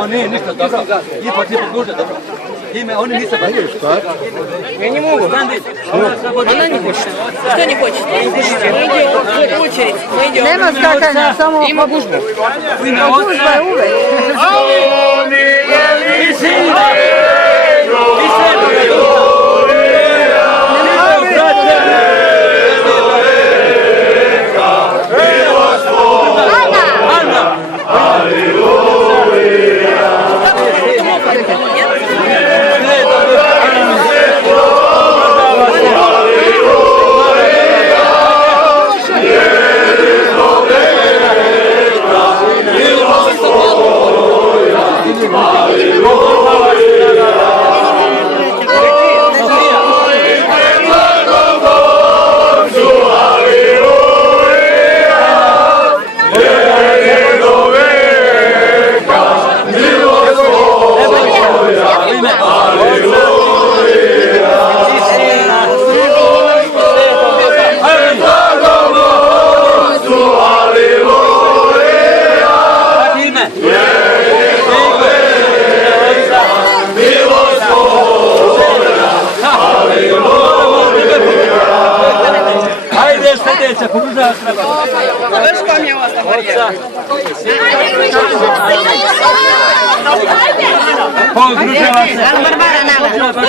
Oni ništa dobro. I pa ti pogluže dobro. Ime, oni nisu dobro. Я не могу. Она не хочет. Что не хочет? Мы идем в очередь. Мы идем. Nema skakanja, samo Има гужба. gužba je uvek. Ajde, sljedeća, pogružava treba. Ваш камня у вас на горе. Pogružava se.